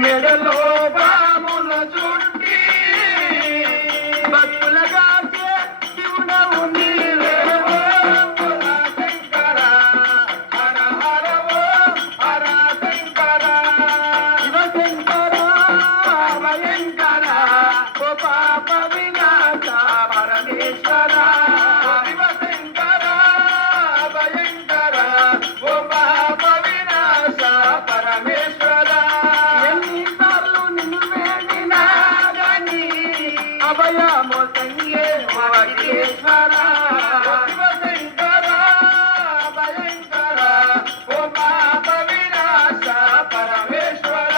మెడలో బాముల చుట్టి భక్తులగా శివుడవు నీవే శంకర హర హర ఓ హర శంకర శివ శంకర భయంకర ఓ పాప వినాశ పరమేశ్వర శివ శంకర భయంకర ఓ పాప వినాశ పరమేశ్వర అభయమో సంగే మహేశ్వర శివ శంకర భయంకర ఓ పాప వినాశ పరమేశ్వర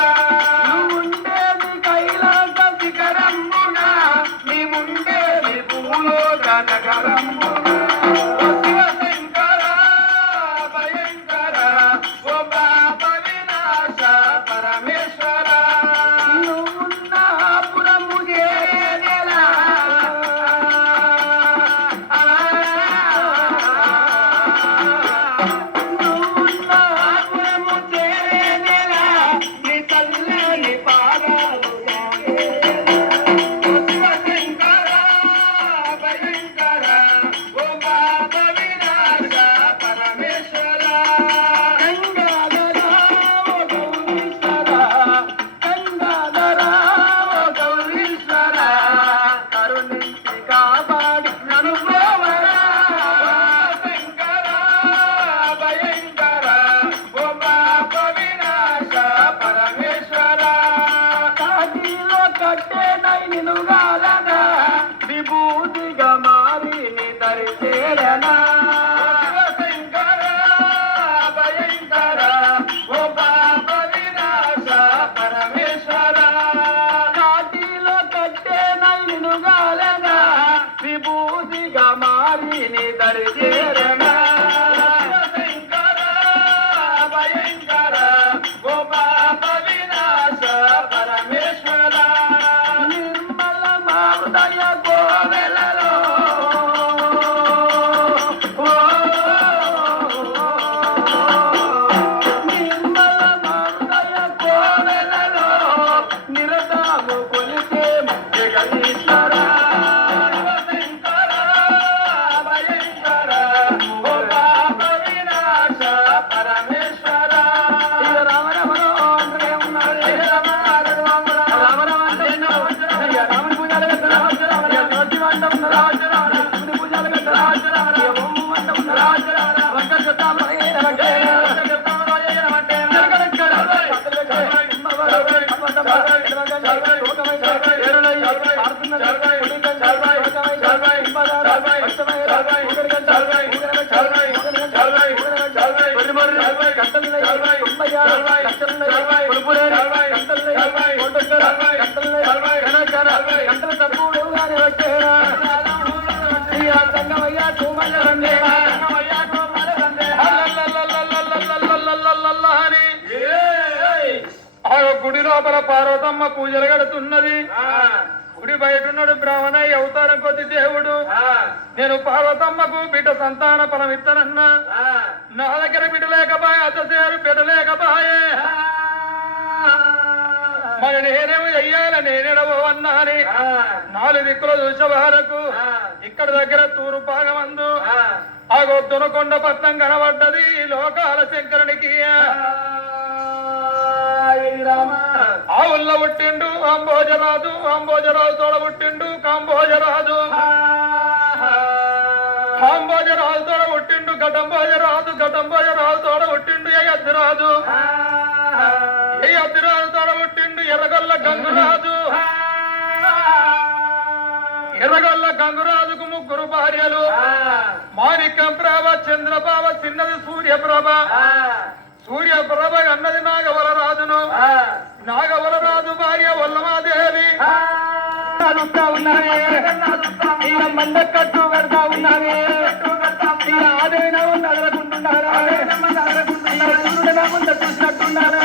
నువ్వుండేది కైలాస శిఖరమ్మున నీవుండేది భూలోక నగరమ్మున శివ శంకర భయంకర ఓ పాప వినాశ పరమేశ్వర నువ్వున్న పురము విభూతిగా మారి నీ దరిచేరనా శంకర భయంకర ఓ పాప వినాశ పరమేశ్వర కాటిలో కట్టే నైను గాలనా విభూతిగా మారి నీ దరిచేరనా శంకర భయంకర ఓ పాప వినాశ పరమేశ్వర దయ గోవెలలో నిర్మల మృదయ గోవెలలో నిరతాము కొలితే జగదీశ్వర శంకర భయంకర ఓ పాప వినాశ పరమేశ్వర రామ రామ గంటల తప్పుడు వచ్చేనా సంగమయ్య మల్లరందే గంగమయ్యకు మల్లరందే అని ఆ గుడి లోపల పార్వతమ్మ పూజలు గడుతున్నది. గుడి బయట ఉన్నాడు బ్రాహ్మణయ్య అవతారం కొద్ది దేవుడు. నేను పార్వతమ్మకు బిడ్డ సంతాన ఫలమిత్తనన్నా నా దగ్గర బిడ్డ లేకపాయే అత్తసేరు బిడ్డ లేకపాయే మరి నేనేమో చెయ్యాల నేనేడవో అన్నా అని 4 దిక్కుల చూసే వరకు ఇక్కడ దగ్గర తూరు భాగమందు ఆ దునకొండ పట్నం కనబడ్డది లోకాల శంకరునికి. ఆ ఊళ్ళో పుట్టిండు అంబోజరాజు, అంబోజరాజు తోడ పుట్టిండు కాంబోజరాజు, కాంబోజరాజు తోడ పుట్టిండు ఘటంబోజరాజు, ఘటంబోజరాజు తోడ పుట్టిండు అద్దిరాజు, అద్దిరాజు తోడ పుట్టిండు ఎర్రగొల్ల గంగురాజు. ఎర్రగొల్ల గంగురాజుకు 3 భార్యలు మాణిక్యం ప్రభ, చంద్రప్రభ, చిన్నది సూర్యప్రభ. సూర్యప్రభ అన్నది నాగవరరాజును. నాగవరరాజు భార్య వల్లమాదేవి మండకట్టు కడతా ఉన్నది. అదేనా నగరకుంటున్నారా ముందు చూసినట్టున్నారు.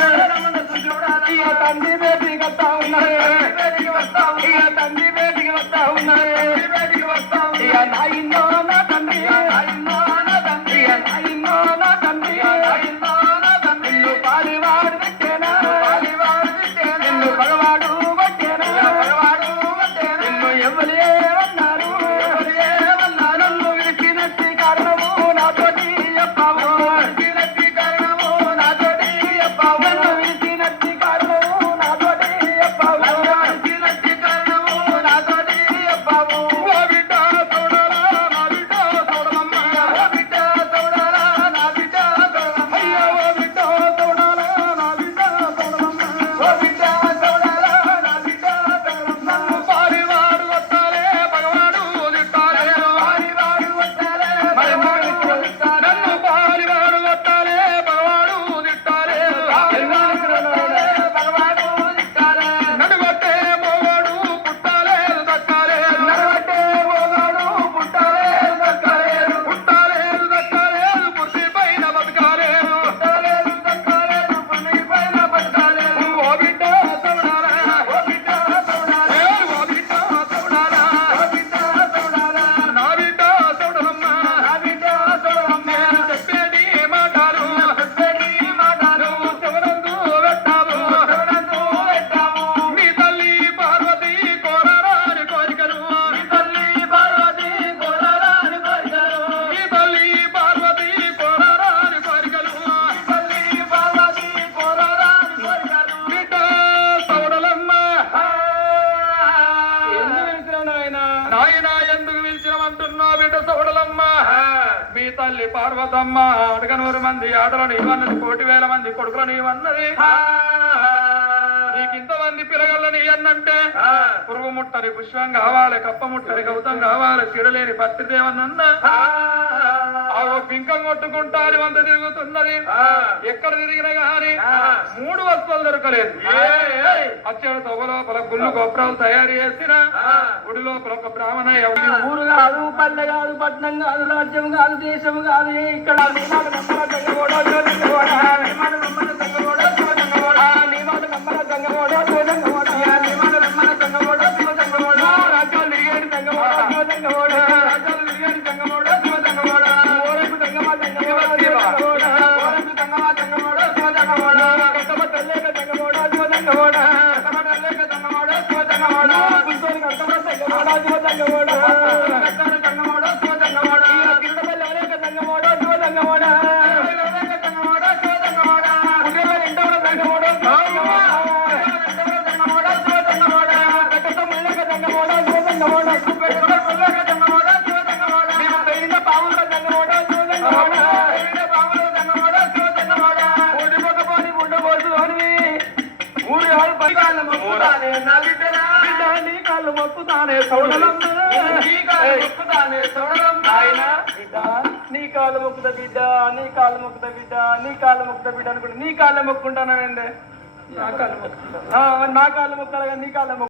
తండ్రి బేటికి వస్తా ఉన్నారు, తండ్రి బేటికి వస్తా ఉన్నారు. నాయన్నో నా తండ్రి, నాయన్నో నా తండ్రి, నాయన్నో నా తండ్రి. నిన్ను పాలివాడు పెట్టేనా, పాలివాడు పెట్టేనా, నిన్ను భగవాడు పట్టేనా, భగవాడు పట్టేనా. నిన్ను ఎవరు ఏమన్నారు, ఎవరు ఏమన్నారు. నన్ను విడిచినట్టి కారణము నాతోటి చెప్పావు, విడిచినట్టి కారణము నాతోటి చెప్పావు. నన్ను విడిచినట్టి కారణము నాతోటి చెప్పావు, విడిచినట్టి కారణము నాతోటి చెప్పావు. ఓ బిడ్డ చూడరా నా బిడ్డ చూడమమ్మ, ఓ బిడ్డ చూడరా నా బిడ్డ చూడమమ్మ. అయ్యో ఓ బిడ్డ చూడరా నా బిడ్డ చూడమమ్మ, ఓ బిడ్డ చూడరా నా బిడ్డ చూడమమ్మ. నన్ను పారివాడు వస్తాలే భగవాడు తిట్టాలే, పారివాడు వస్తాలే భగవాడు తిట్టాలే. నన్ను పారివాడు వస్తాలే భగవాడు తిట్టాలే, భగవాడు తిట్టాలే. నడుగొట్టే మోగాడు పుట్టాలేదు దక్కాలేదు, నడుగొట్టే మోగాడు పుట్టాలేదు దక్కాలేదు, పుట్టాలేదు దక్కాలేదు పుట్టి పైన బతకాలేదు, పుట్టాలేదు దక్కాలేదు పుట్టి పైన బతకాలేదు. ఓ బిడ్డ తౌడారా, ఓ బిడ్డ తౌడారా, ఓ బిడ్డ తౌడారా, ఓ బిడ్డ తౌడారా. నా బిడ్డ తౌడమ్మ, నా బిడ్డ తౌడమ్మ. నేను చెప్పేది మాటలు, చెప్పేది మాటలు చెవరందు పెట్టావు, చెవరందు పెట్టావు. మీ తల్లి పార్వతి కోరరాని కోరికలు, మీ తల్లి పార్వతి కోరరాని కోరికలు, మీ తల్లి పార్వతి కోరరాని కోరికలు, మీ తల్లి పార్వతి కోరరాని కోరికలు. బిడ్డ తౌడలమ్మ నాయన ఎందుకు పిలిచినమంటున్నావు బిడ్డ సౌడలమ్మ. మీ తల్లి పార్వతమ్మ అడగనూరు మంది ఆటలు నీవన్నది, 1,000,000 మంది కొడుకులు నీవన్నది. నీకింతమంది పిల్లగల్లని అన్నంటే పురుగు ముట్టని పుష్పం కావాలి, కప్ప ముట్టని గౌతం కావాలి, చిడలేని పత్రి దేవన్నన్నా పింకం కొట్టుకుంటారు వంద తిరుగుతున్నది. ఎక్కడ తిరిగినా గాని 3 వస్తువులు దొరకలేదు. అచ్చేడు తొవ్వ లోపల గుళ్ళు గోపురాలు తయారు చేసిన గుడి లోపల ఒక బ్రాహ్మణయ్య. ఊరు కాదు, పల్లె కాదు, పట్నం కాదు, రాజ్యం కాదు, దేశం కాదు, ఇక్కడ మొక్కుతానే సౌడలమ్మ, నీ కాళ్ళు మొక్కుతా బిడ్డ, నీ కాళ్ళు మొక్కుతా బిడ్డ, నీ కాళ్ళు మొక్కుతా బిడ్డ అనుకుంటే నీ కాళ్ళే మొక్కుంటానండి. నా కాళ్ళు మొక్కాలి, నీ కాళ్ళే మొక్కు.